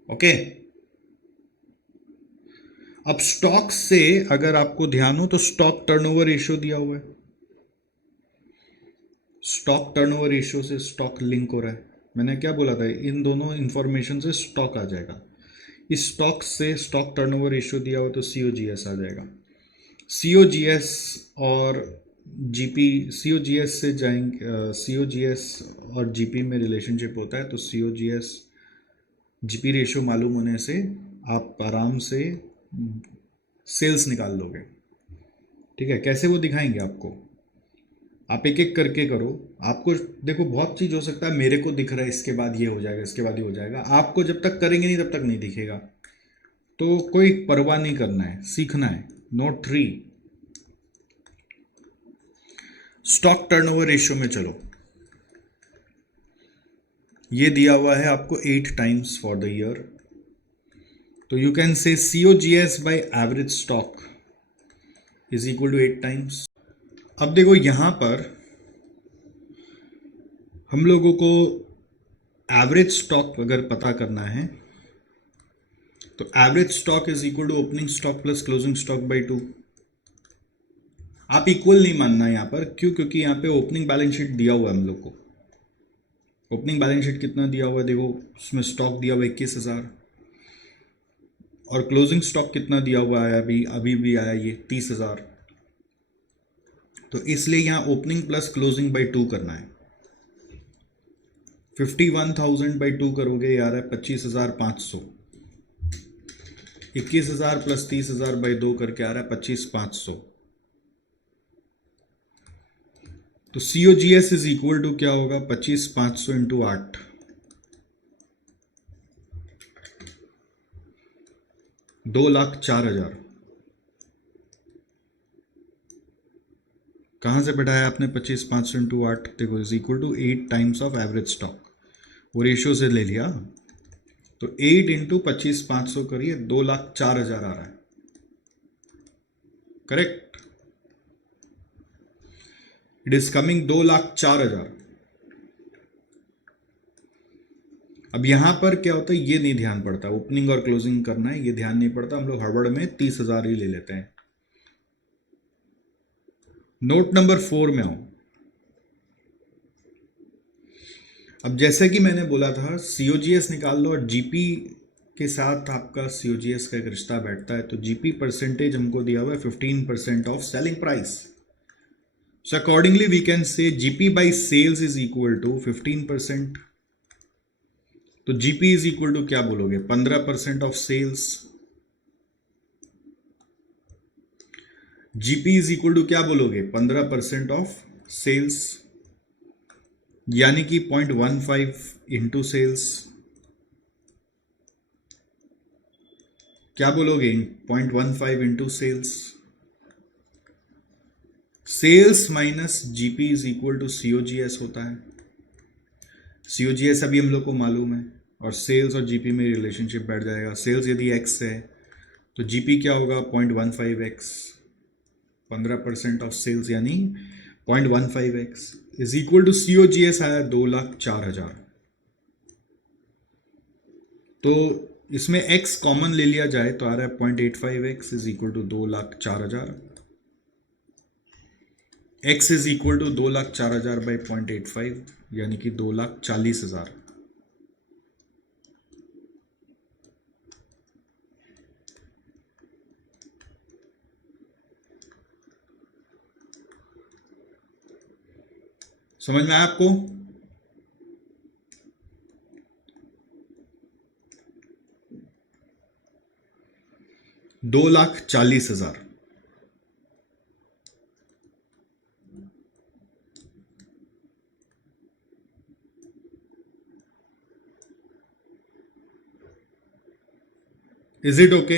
ओके, अब स्टॉक से अगर आपको ध्यान हो तो स्टॉक टर्नओवर रेशियो दिया हुआ है। स्टॉक टर्नओवर रेशियो से स्टॉक लिंक हो रहा है। मैंने क्या बोला था, इन दोनों इंफॉर्मेशन से स्टॉक आ जाएगा। इस स्टॉक से स्टॉक टर्नओवर रेशियो दिया हुआ तो सीओजीएस आ जाएगा। सीओजीएस और जीपी, सीओजीएस से जाएंगे, सीओजीएस और जीपी में रिलेशनशिप होता है, तो सीओजीएस जीपी रेशियो मालूम होने से आप आराम से सेल्स निकाल लोगे। ठीक है, कैसे वो दिखाएंगे आपको, आप एक एक करके करो। आपको देखो बहुत चीज़ हो सकता है, मेरे को दिख रहा है इसके बाद ये हो जाएगा, इसके बाद ये हो जाएगा, आपको जब तक करेंगे नहीं तब तक नहीं दिखेगा। तो कोई परवाह नहीं करना है, सीखना है। नोट 3, स्टॉक टर्नओवर रेशियो में चलो। ये दिया हुआ है आपको 8 टाइम्स फॉर द ईयर, तो you can say COGS by average stock is equal to 8 times. अब देखो यहां पर हम लोगों को एवरेज स्टॉक अगर पता करना है तो average stock is equal to opening stock plus closing stock by 2। आप इक्वल नहीं मानना यहां पर, क्यों, क्योंकि यहां पे ओपनिंग बैलेंस शीट दिया हुआ है हम लोग को। ओपनिंग बैलेंस शीट कितना दिया हुआ है देखो, उसमें स्टॉक दिया हुआ है 21,000 और क्लोजिंग स्टॉक कितना दिया हुआ है, अभी अभी भी आया ये 30,000। तो इसलिए यहां ओपनिंग प्लस क्लोजिंग बाय 2 करना है। 51,000 बाई 2 करोगे यार है 25,500। 21,000 प्लस 30,000 बाई 2 करके आ रहा है 25,500। तो सीओजीएस इज इक्वल टू क्या होगा, 25,500 इंटू 8, 2,04,000। कहां से बैठाया आपने 25,500 इंटू 8, देखो is equal to 8 times of average stock, वो रेशियो से ले लिया। तो 8 इंटू 25,500 करिए, 2,04,000 आ रहा है। Correct, it is coming 2,04,000। अब यहां पर क्या होता है, ये नहीं ध्यान पड़ता, ओपनिंग और क्लोजिंग करना है ये ध्यान नहीं पड़ता, हम लोग हड़बड़ में 30,000 ही ले लेते हैं। नोट नंबर 4 में आओ। अब जैसे कि मैंने बोला था सीओजीएस निकाल लो और जीपी के साथ आपका सीओजीएस का एक रिश्ता बैठता है। तो जीपी परसेंटेज हमको दिया हुआ है 15% of selling price. So accordingly we can say GP by sales is equal to 15%। तो जीपी इज इक्वल टू क्या बोलोगे, 15% of sales. GP is equal to क्या बोलोगे, 15% ऑफ सेल्स, यानी कि 0.15 इंटू सेल्स। क्या बोलोगे, 0.15 into sales. Sales minus GP is equal to COGS होता है। सीओजीएस अभी हम लोग को मालूम है, और सेल्स और जीपी में रिलेशनशिप बैठ जाएगा। सेल्स यदि एक्स है तो जीपी क्या होगा, 0.15x। 15% ऑफ सेल्स यानी 0.15x is equal to COGS आया 2,04,000। तो इसमें x कॉमन ले लिया जाए तो आ रहा है 0.85x is equal to 2,04,000। x is equal to 2,04,000 by 0.85 यानी कि 2,40,000। समझ में आया आपको? $2,40,000। Is it okay?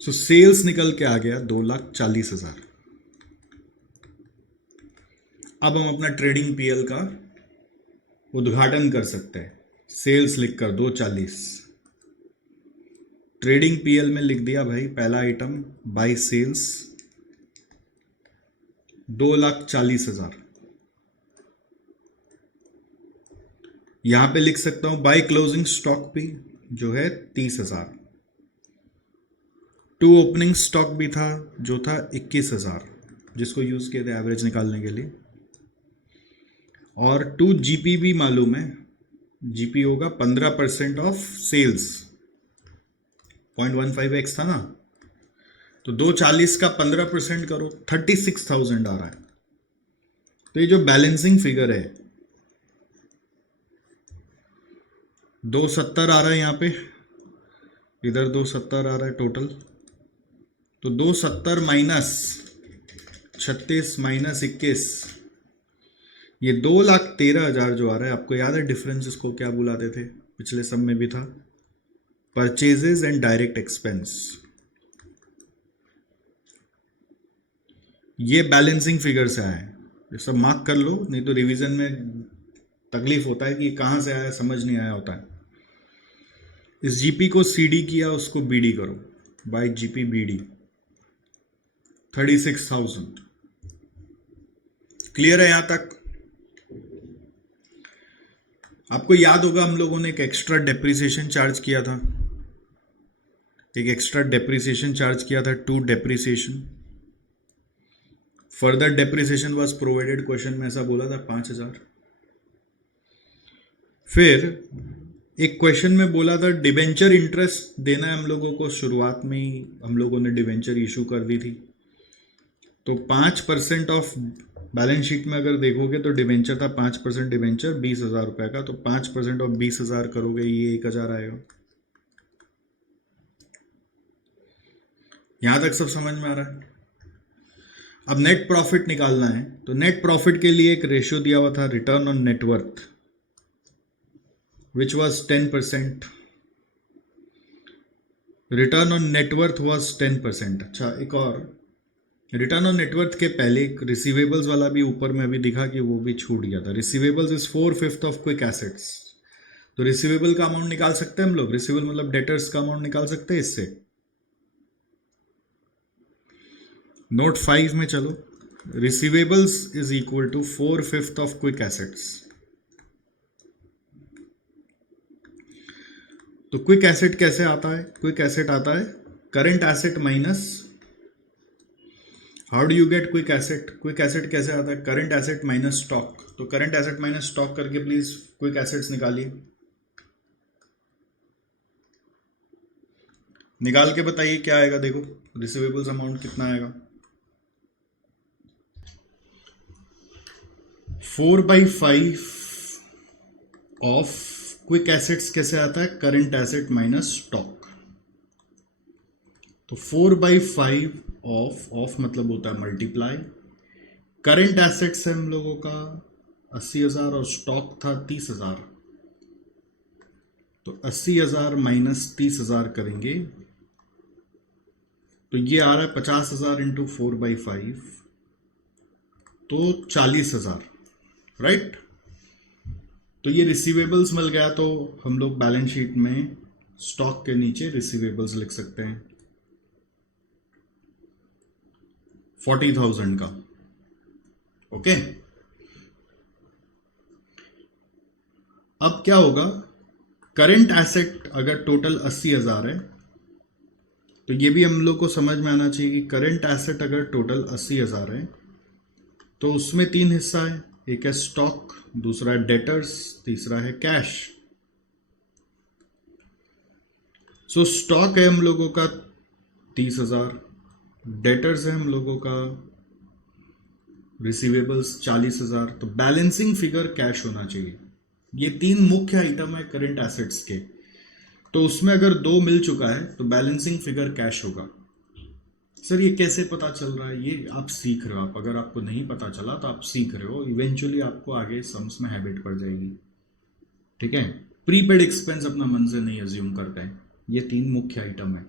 So sales निकल के आ गया 2,40,000। अब हम अपना ट्रेडिंग पीएल का उद्घाटन कर सकते हैं। सेल्स लिखकर 240, ट्रेडिंग पीएल में लिख दिया भाई पहला आइटम बाय सेल्स 2,40,000। यहां पे लिख सकता हूं बाय क्लोजिंग स्टॉक भी जो है 30,000। टू ओपनिंग स्टॉक भी था जो था 21,000, जिसको यूज किए थे एवरेज निकालने के लिए। और टू जीपी भी मालूम है, जीपी होगा 15% ऑफ सेल्स, 0.15x था ना, तो 240 का 15% करो 36,000 आ रहा है। तो ये जो बैलेंसिंग फिगर है 270 आ रहा है, यहां पे इधर 270 आ रहा है टोटल। तो 270 माइनस 36 माइनस 21, ये 2,13,000 जो आ रहा है। आपको याद है डिफरेंस इसको क्या बुलाते थे, पिछले सब में भी था, परचेजेस एंड डायरेक्ट एक्सपेंस। ये बैलेंसिंग फिगर से आया है, ये सब मार्क कर लो, नहीं तो रिवीजन में तकलीफ होता है कि कहां से आया समझ नहीं आया होता है। इस जीपी को सीडी किया, उसको बीडी करो, बाय जीपी बीडी 36,000। क्लियर है यहां तक? आपको याद होगा हम लोगों ने एक एक्स्ट्रा डेप्रिसिएशन चार्ज किया था, एक एक्स्ट्रा डेप्रिसिएशन चार्ज किया था, to depreciation. Further depreciation was provided, question में ऐसा बोला था 5,000। फिर एक क्वेश्चन में बोला था डिबेंचर इंटरेस्ट देना है हम लोगों को, शुरुआत में ही हम लोगों ने डिबेंचर इशू कर दी थी। तो 5% ऑफ बैलेंस शीट में अगर देखोगे तो डिबेंचर था 5% डिबेंचर 20,000 रुपए का, तो 5% ऑफ 20,000 करोगे ये 1,000 आएगा। यहां तक सब समझ में आ रहा है? अब नेट प्रॉफिट निकालना है, तो नेट प्रॉफिट के लिए एक रेशियो दिया हुआ था, return on net worth, which was 10%। Return on net worth was 10%। अच्छा, एक और रिटर्न ऑन नेटवर्थ के पहले एक रिसीवेबल्स वाला भी ऊपर में अभी दिखा कि वो भी छूट गया था। Receivables is 4/5 of quick assets. तो रिसीवेबल का अमाउंट निकाल सकते हैं हम लोग, रिसीवेबल मतलब डेटर्स का अमाउंट निकाल सकते हैं इससे। नोट 5 में चलो, receivables is equal to 4/5 of quick assets. तो क्विक एसेट कैसे आता है? क्विक एसेट आता है current asset minus, how do you get quick asset? Quick asset कैसे आता है? Current asset minus stock. तो करंट एसेट माइनस स्टॉक करके प्लीज क्विक एसेट्स निकालिए। निकाल के बताइए क्या आएगा। देखो रिसीवेबल्स अमाउंट कितना आएगा। 4/5 ऑफ क्विक एसेट्स कैसे आता है, करंट एसेट माइनस स्टॉक। तो 4/5 ऑफ मतलब होता है मल्टीप्लाई। करंट एसेट्स है हम लोगों का 80,000 और स्टॉक था 30,000, तो 80,000 माइनस 30,000 करेंगे तो ये आ रहा है 50,000 इंटू 4/5, तो 40,000, राइट। तो ये रिसीवेबल्स मिल गया, तो हम लोग बैलेंस शीट में स्टॉक के नीचे रिसीवेबल्स लिख सकते हैं 40,000 का। ओके, अब क्या होगा, करंट एसेट अगर टोटल 80,000 है, तो ये भी हम लोग को समझ में आना चाहिए कि करंट एसेट अगर टोटल 80,000 है तो उसमें 3 हिस्सा है, एक है स्टॉक, दूसरा है डेटर्स, तीसरा है कैश। सो स्टॉक है हम लोगों का 30,000, डेटर्स है हम लोगों का रिसीवेबल्स 40,000, तो बैलेंसिंग फिगर कैश होना चाहिए। ये 3 मुख्य आइटम है करंट एसेट्स के, तो उसमें अगर 2 मिल चुका है तो बैलेंसिंग फिगर कैश होगा। सर ये कैसे पता चल रहा है, ये आप सीख रहे हो। आप अगर आपको नहीं पता चला तो आप सीख रहे हो, इवेंचुअली आपको आगे सम्स में हैबिट पड़ जाएगी। ठीक है, प्रीपेड एक्सपेंस अपना मन से नहीं अज्यूम करते हैं। ये 3 मुख्य आइटम है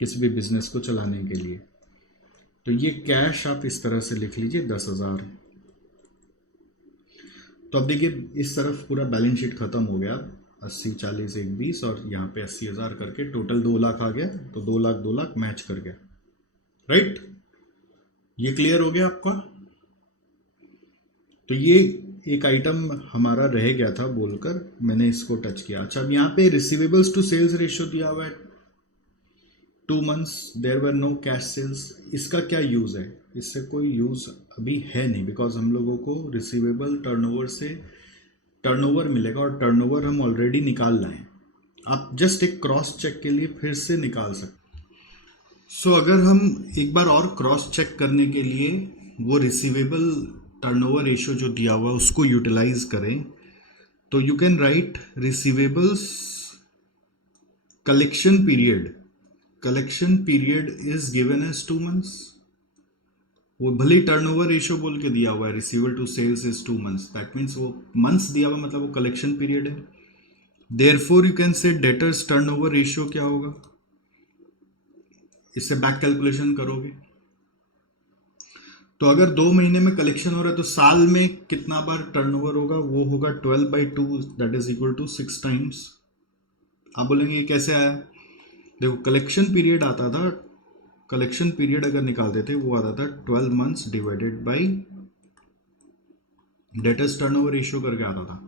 किसी भी बिजनेस को चलाने के लिए। तो ये कैश आप इस तरह से लिख लीजिए 10,000। तो अब देखिए इस तरफ पूरा बैलेंस शीट खत्म हो गया, 80, 40, 1, 20 और यहाँ पे 80,000 करके टोटल 2 लाख आ गया, तो 2 लाख 2 लाख मैच कर गया, राइट। ये क्लियर हो गया आपका। तो ये एक आइटम हमारा रह गया था बोलकर, मैंने इसको टच किया। अच्छा, अब यहाँ पे रिसीवेबल्स टू सेल्स रेशियो दिया हुआ है 2 months there were no cash sales. इसका क्या यूज़ है, इससे कोई यूज़ अभी है नहीं, बिकॉज हम लोगों को रिसीवेबल टर्नओवर से टर्नओवर मिलेगा और टर्नओवर हम ऑलरेडी निकाल रहे हैं। आप जस्ट एक क्रॉस चेक के लिए फिर से निकाल सकते। सो अगर हम एक बार और क्रॉस चेक करने के लिए वो रिसीवेबल टर्नओवर रेशियो जो दिया हुआ है उसको यूटिलाइज करें, तो you can write receivables collection period is given as 2 months। वो भले टर्नओवर रेशियो बोल के दिया हुआ है, receivable to sales is 2 months, that means वो मंथ्स दिया हुआ मतलब वो कलेक्शन पीरियड है। Therefore you can say debtors turnover ratio क्या होगा, इससे बैक कैलकुलेशन करोगे तो अगर 2 महीने में कलेक्शन हो रहा है तो साल में कितना बार टर्नओवर होगा, वो होगा 12/2, that is equal to 6 times। आप बोलेंगे ये कैसे आया, देखो कलेक्शन पीरियड आता था, कलेक्शन पीरियड अगर निकालते थे वो आता था 12 months divided by debtors turnover ratio करके आता था।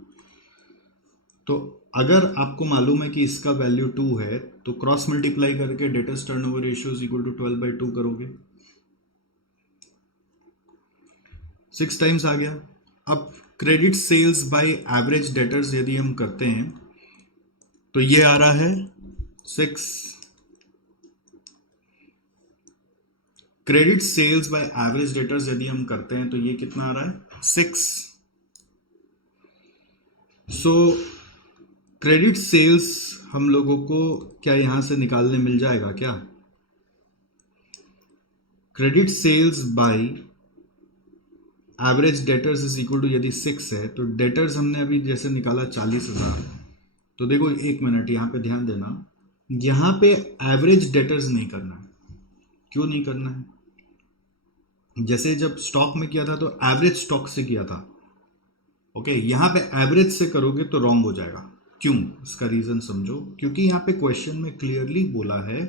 तो अगर आपको मालूम है कि इसका वैल्यू 2 है तो क्रॉस मल्टीप्लाई करके debtors turnover ratio is equal to 12/2 करोगे, 6 times आ गया। अब credit sales by average debtors यदि हम करते हैं तो ये आ रहा है 6। Credit sales by average debtors यदि हम करते हैं तो ये कितना आ रहा है 6। सो क्रेडिट सेल्स हम लोगों को क्या यहां से निकालने मिल जाएगा क्या, credit sales by average debtors is equal to यदि 6 है तो डेटर्स हमने अभी जैसे निकाला 40,000। तो देखो 1 मिनट यहाँ पे ध्यान देना, यहाँ पे एवरेज डेटर्स नहीं करना है। क्यों नहीं करना है, जैसे जब स्टॉक में किया था तो एवरेज स्टॉक से किया था, ओके। यहाँ पे एवरेज से करोगे तो रॉन्ग हो जाएगा। क्यों, इसका रीजन समझो, क्योंकि यहाँ पे क्वेश्चन में क्लियरली बोला है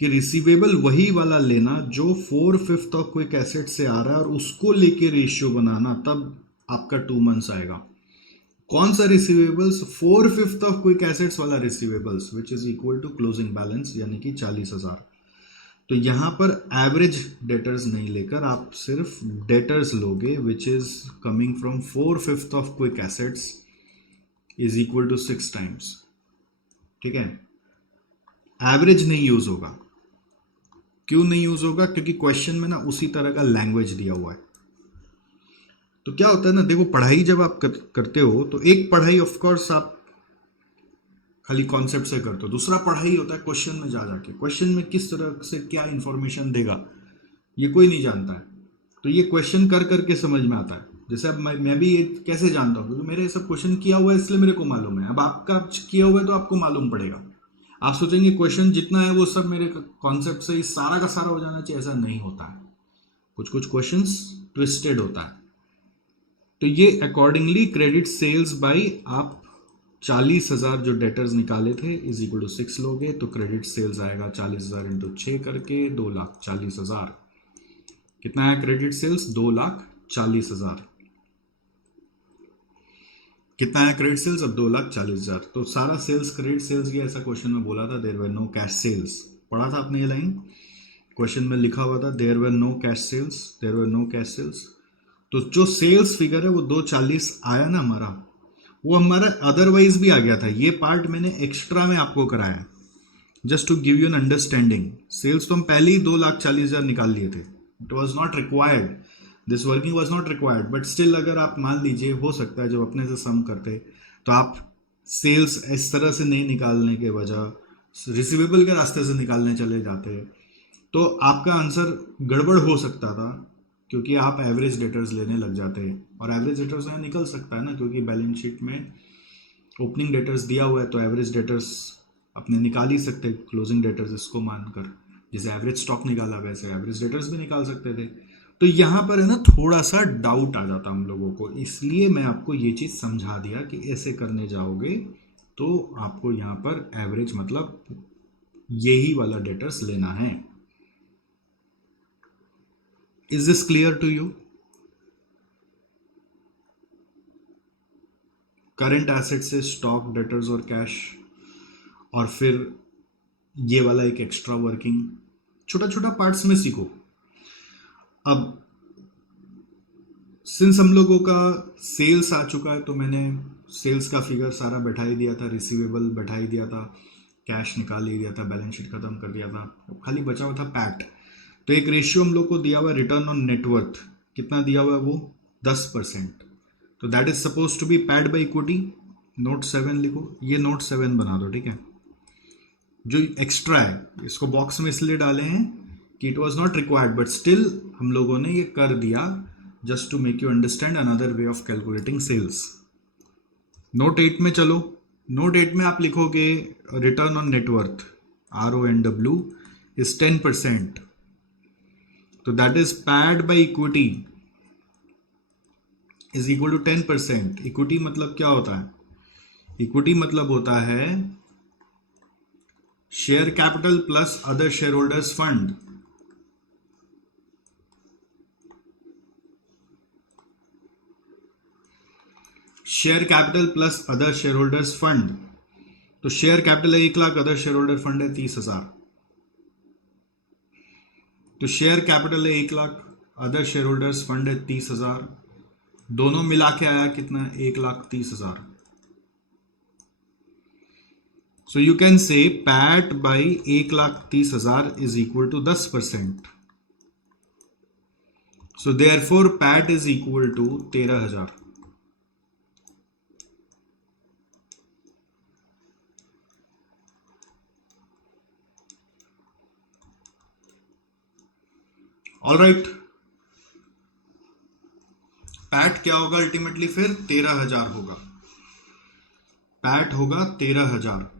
कि रिसीवेबल वही वाला लेना जो 4/5 ऑफ क्विक एसेट से आ रहा है और उसको लेके रेशियो बनाना, तब आपका 2 months आएगा। कौन सा रिसीवेबल्स, 4/5 ऑफ क्विक एसेट्स वाला receivables which is equal to closing balance यानी कि 40,000। तो यहां पर एवरेज डेटर्स नहीं लेकर आप सिर्फ डेटर्स लोगे which is coming from 4/5 of quick assets is equal to 6 times। ठीक है, एवरेज नहीं यूज होगा। क्यों नहीं यूज होगा? क्योंकि क्वेश्चन में ना उसी तरह का लैंग्वेज दिया हुआ है। तो क्या होता है ना, देखो पढ़ाई जब आप करते हो तो एक पढ़ाई ऑफ कोर्स आप खाली कॉन्सेप्ट से करते हो, दूसरा पढ़ाई होता है क्वेश्चन में जा जाके, क्वेश्चन में किस तरह से क्या इंफॉर्मेशन देगा ये कोई नहीं जानता है। तो ये क्वेश्चन कर करके समझ में आता है। जैसे अब मैं भी ये कैसे जानता हूँ, क्योंकि मेरे ये सब क्वेश्चन किया हुआ है इसलिए मेरे को मालूम है। अब आपका किया हुआ है तो आपको मालूम पड़ेगा। आप सोचेंगे क्वेश्चन जितना है वो सब मेरे कॉन्सेप्ट से ही सारा का सारा हो जाना चाहिए, ऐसा नहीं होता है। कुछ कुछ क्वेश्चंस ट्विस्टेड होता है। तो ये अकॉर्डिंगली क्रेडिट सेल्स बाई, आप 40,000 जो डेटर्स निकाले थे इज इक्वल टू 6 लोगे तो क्रेडिट सेल्स आएगा 40,000 इंटू 6 करके 2,40,000। कितना है क्रेडिट सेल्स? 2,40,000। कितना है क्रेडिट सेल्स? अब 2,40,000। तो सारा सेल्स क्रेडिट सेल्स की, ऐसा क्वेश्चन में बोला था there were no cash sales. पढ़ा था आपने ये लाइन, क्वेश्चन में लिखा हुआ था there were no cash sales, there were no cash sales. तो जो सेल्स फिगर है वो 240 आया ना हमारा, वो हमारा अदरवाइज भी आ गया था। ये पार्ट मैंने एक्स्ट्रा में आपको कराया just to give you an understanding. Sales तो हम पहले ही 2,40,000 निकाल लिए थे। It was not required, this working was not required, but still अगर आप मान लीजिए हो सकता है जब अपने से सम करते तो आप सेल्स इस तरह से नहीं निकालने के वजह रिसीवेबल के रास्ते से निकालने चले जाते तो आपका आंसर गड़बड़ हो सकता था, क्योंकि आप एवरेज डेटर्स लेने लग जाते हैं। और एवरेज डेटर्स यहाँ निकल सकता है ना, क्योंकि बैलेंस शीट में ओपनिंग डेटर्स दिया हुआ है तो एवरेज डेटर्स अपने निकाल ही सकते, क्लोजिंग डेटर्स इसको मानकर। जैसे एवरेज स्टॉक निकाला वैसे एवरेज डेटर्स भी निकाल सकते थे। तो यहाँ पर है ना थोड़ा सा डाउट आ जाता हम लोगों को, इसलिए मैं आपको ये चीज़ समझा दिया कि ऐसे करने जाओगे तो आपको यहाँ पर एवरेज मतलब यही वाला डेटर्स लेना है। Is this clear to you? Current asset से स्टॉक, डेटर्स और कैश, और फिर ये वाला एक एक्स्ट्रा वर्किंग, छोटा छोटा पार्ट्स में सीखो। अब सिंस हम लोगों का सेल्स आ चुका है तो मैंने सेल्स का फिगर सारा बैठा ही दिया था, रिसीवेबल बैठा ही दिया था, कैश निकाल ही दिया था, बैलेंस शीट खत्म कर दिया था, खाली बचा हुआ था पैट। तो एक रेशियो हम लोग को दिया हुआ है रिटर्न ऑन नेटवर्थ, कितना दिया हुआ है वो 10%। तो that is suppose to be paid by equity. Note 7 लिखो, ये नोट 7 बना दो, ठीक है। जो एक्स्ट्रा है इसको बॉक्स में इसलिए डाले हैं कि it was not required, but still हम लोगों ने ये कर दिया just to make you understand another way of calculating sales. Note 8 में चलो, नोट 8 में आप लिखोगे return on net worth RONW is 10%। तो that is paid by equity is equal to 10%। Equity मतलब क्या होता है? इक्विटी मतलब होता है share capital plus other share holders fund. Share capital plus other share holders fund. तो शेयर कैपिटल है 1,00,000, अदर शेयर होल्डर फंड है 30,000। तो शेयर कैपिटल है 1,00,000, अदर शेयर होल्डर्स फंड है 30,000, दोनों मिला के आया कितना? 1,30,000। So you can say PAT by 1,30,000 is equal to 10%. So therefore PAT is equal to 13,000. All right. PAT क्या होगा अल्टीमेटली? फिर 13,000 होगा। PAT होगा 13,000।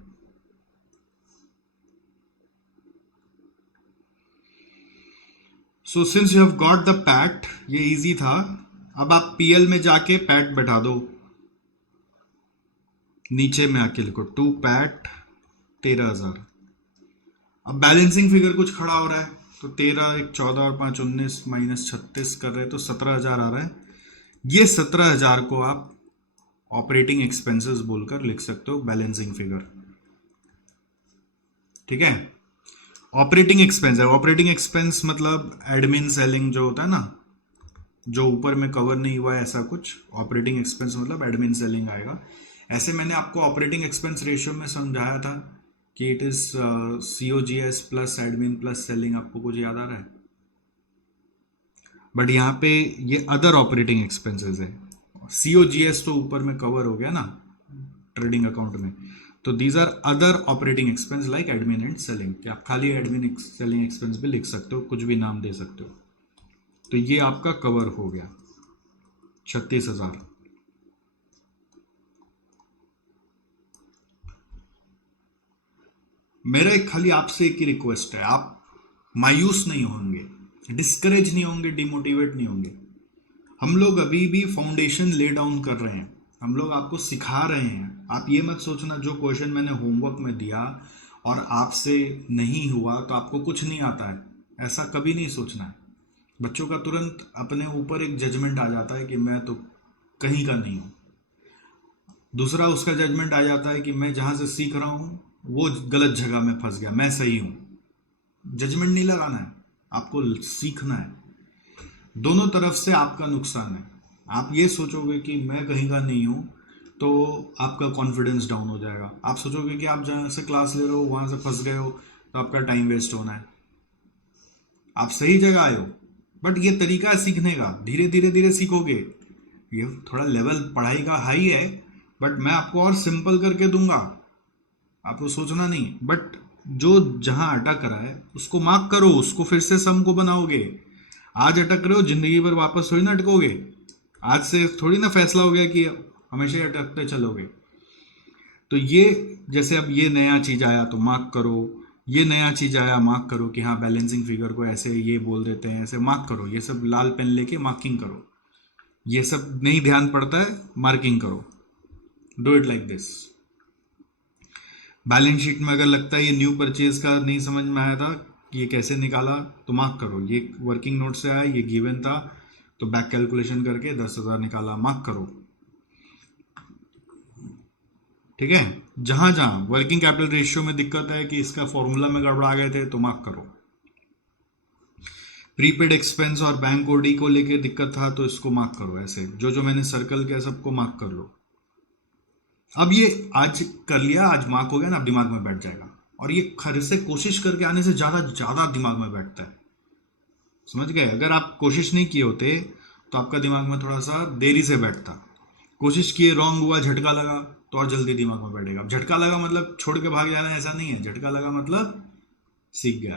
So since you have got the PAT, ये इजी था। अब आप पीएल में जाके पैट बैठा दो, नीचे में आके लिखो 2 पैट 13,000। अब बैलेंसिंग फिगर कुछ खड़ा हो रहा है तो 13, 1, 14 और 5, 19 माइनस 36 कर रहे हैं तो 17,000 आ रहा है। ये 17,000 को आप ऑपरेटिंग एक्सपेंसेस बोलकर लिख सकते हो, बैलेंसिंग फिगर, ठीक है। ऑपरेटिंग एक्सपेंस है, ऑपरेटिंग एक्सपेंस मतलब एडमिन सेलिंग जो होता है ना, जो ऊपर में कवर नहीं हुआ है ऐसा कुछ, ऑपरेटिंग एक्सपेंस मतलब एडमिन सेलिंग आएगा। ऐसे मैंने आपको ऑपरेटिंग एक्सपेंस रेशियो में समझाया था कि it is COGS plus admin plus selling, आपको कुछ याद आ रहा है? बट यहाँ पे ये अदर ऑपरेटिंग एक्सपेंसेस है। COGS तो ऊपर में कवर हो गया ना ट्रेडिंग अकाउंट में, तो these are other operating expense like admin and selling. कि आप खाली एडमिन सेलिंग एक्सपेंस भी लिख सकते हो, कुछ भी नाम दे सकते हो। तो ये आपका कवर हो गया 36,000। मेरा एक खाली आपसे एक ही रिक्वेस्ट है, आप मायूस नहीं होंगे, डिस्करेज नहीं होंगे, डिमोटिवेट नहीं होंगे। हम लोग अभी भी फाउंडेशन ले डाउन कर रहे हैं, हम लोग आपको सिखा रहे हैं। आप ये मत सोचना जो क्वेश्चन मैंने होमवर्क में दिया और आपसे नहीं हुआ तो आपको कुछ नहीं आता है, ऐसा कभी नहीं सोचना है। बच्चों का तुरंत अपने ऊपर एक जजमेंट आ जाता है कि मैं तो कहीं का नहीं हूँ। दूसरा उसका जजमेंट आ जाता है कि मैं जहाँ से सीख रहा हूँ वो गलत जगह में फंस गया, मैं सही हूँ। जजमेंट नहीं लगाना है, आपको सीखना है। दोनों तरफ से आपका नुकसान है। आप ये सोचोगे कि मैं कहीं का नहीं हूँ तो आपका कॉन्फिडेंस डाउन हो जाएगा। आप सोचोगे कि आप जहाँ से क्लास ले रहे हो वहाँ से फंस गए हो तो आपका टाइम वेस्ट होना है। आप सही जगह आए हो, बट ये तरीका है सीखने का, धीरे धीरे धीरे सीखोगे। ये थोड़ा लेवल पढ़ाई का हाई है, बट मैं आपको और सिंपल करके दूंगा, आपको सोचना नहीं। बट जो जहां अटक रहा है उसको मार्क करो, उसको फिर से सम को बनाओगे। आज अटक रहे हो, जिंदगी भर वापस थोड़ी ना अटकोगे। आज से थोड़ी ना फैसला हो गया कि हमेशा ही अटकते चलोगे। तो ये जैसे अब ये नया चीज आया तो मार्क करो, ये नया चीज आया मार्क करो कि हाँ बैलेंसिंग फिगर को ऐसे ये बोल देते हैं, ऐसे मार्क करो। ये सब लाल पेन लेके मार्किंग करो। ये सब नहीं ध्यान पड़ता है, मार्किंग करो। Do it like this. Balance sheet में अगर लगता है ये न्यू परचेज का नहीं समझ में आया था कि ये कैसे निकाला, तो मार्क करो। ये वर्किंग नोट से आया, ये गिवन था, तो बैक कैलकुलेशन करके 10,000 निकाला, मार्क करो। ठीक है। जहां जहां वर्किंग कैपिटल रेशियो में दिक्कत है कि इसका फॉर्मूला में गड़बड़ा गए थे तो मार्क करो। प्रीपेड एक्सपेंस और बैंक ओडी को लेके दिक्कत था तो इसको मार्क करो। ऐसे जो जो मैंने सर्कल किया सबको मार्क कर लो। अब ये आज कर लिया, आज मार्क हो गया ना, अब दिमाग में बैठ जाएगा। और ये खर से कोशिश करके आने से ज्यादा ज्यादा दिमाग में बैठता है, समझ गए? अगर आप कोशिश नहीं किए होते तो आपका दिमाग में थोड़ा सा देरी से बैठता। कोशिश किए, रॉन्ग हुआ, झटका लगा तो और जल्दी दिमाग में बैठेगा। झटका लगा मतलब छोड़ के भाग जाना, ऐसा नहीं है। झटका लगा मतलब सीख गया।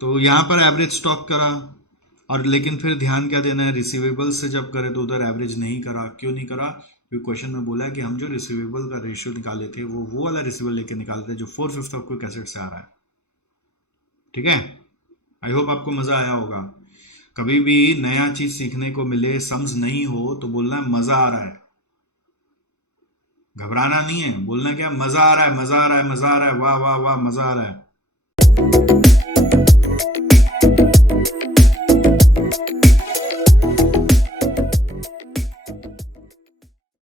तो यहाँ पर एवरेज स्टॉक करा, और लेकिन फिर ध्यान क्या देना है, रिसीवेबल से जब करे तो उधर एवरेज नहीं करा। क्यों नहीं करा? क्योंकि क्वेश्चन में बोला है कि हम जो रिसीवेबल का रेशियो निकाले थे वो वाला रिसीवेबल लेके निकाले थे जो 4/5 ऑफ क्विक एसेट से आ रहा है। ठीक है। आई होप आपको मजा आया होगा। कभी भी नया चीज सीखने को मिले, समझ नहीं हो तो बोलना है मजा आ रहा है। घबराना नहीं है, बोलना क्या, मजा आ रहा है, मजा आ रहा है, मजा आ रहा है, वाह वाह वाह, मजा आ रहा है।